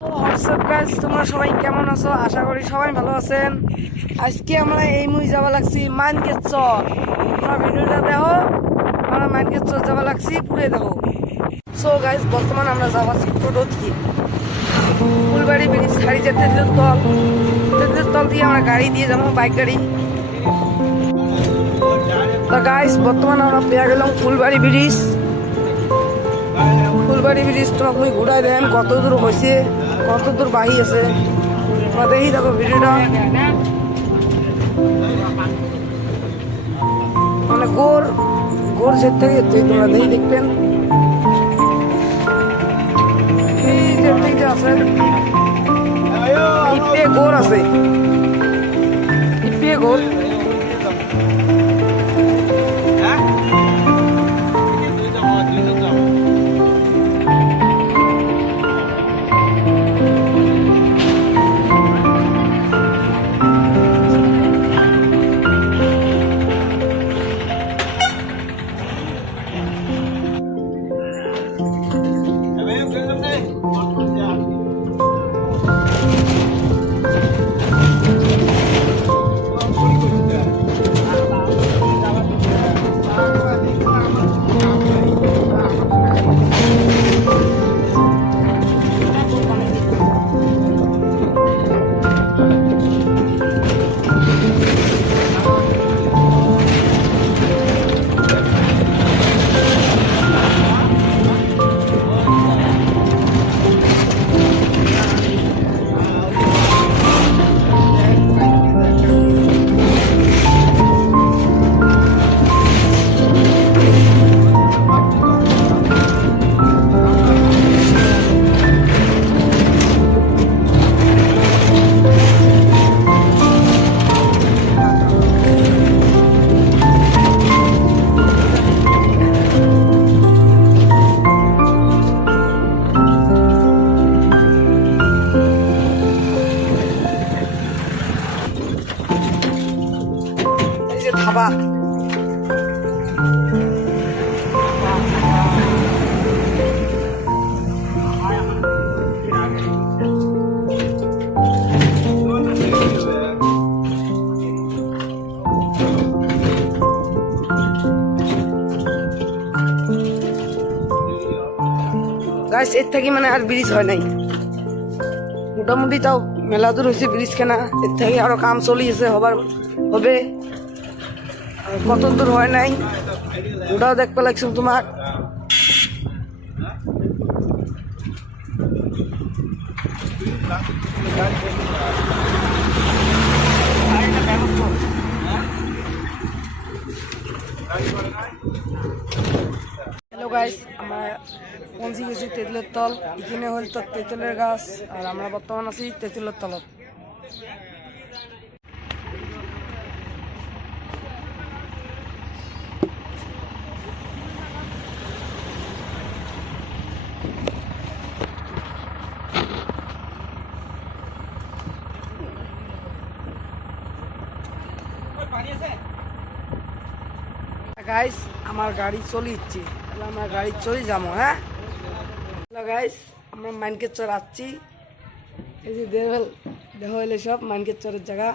WhatsApp guys, তোমরা সবাই কেমন আছো? আশা করি সবাই ভালো আছেন। আজকে আমরা এই মুই যাওয়া লাগছি মানকেশ্বর। তোমরা ভিডিওটা দেখো, আমরা মানকেশ্বর যাওয়া লাগছি, পুরে দেখো। সো গাইস, বর্তমান আমরা যাওয়াছি টোটো দিয়ে ফুলবাড়ি ব্রিজ ছাড়ি যে তেঁতুলের তল দিয়ে আমরা গাড়ি দিয়ে যাবো, বাইক গাড়ি। তো গাইস, বর্তমান আমরা পেয়ে গেলাম ফুলবাড়ি ব্রিজ। ফুলবাড়ি ব্রিজ তোমাকে মুই ঘুরাই দেন কত দূর হয়েছে, কত দূর বাহি আছে, তোমরা দেখি দেখো ভিডিওটা। মানে গোর যে থেকে তোমরা দেখি দেখবেন এই যে থেকে আছে ইপে গোর আছে, ইপে গোর। ধাবা গাইস, এর থেকে মানে আর ব্রিজ হয় নাই, মোটামুটি তাও মেলা দূর হয়েছে ব্রিজ কেনা। এর থেকে আরো কাম চলিয়েছে, হবে কত দূর হয় নাই ওটাও দেখতে লাগছে তোমার। হ্যালো গাইস, আমরা পৌঁছে গেছি তেঁতুলের তল। এখানে হল তো তেঁতুলের গাছ, আর আমরা বর্তমান আছি তেঁতুলের তলত। গাইস, আমার গাড়ি চলে ইচ্ছে, আমরা গাড়ি চলে যাবো। হ্যাঁ গাইস, আমরা মানকেশ্বর আসছি। এই যে দেখো এলে সব মানকেশ্বরের জায়গা।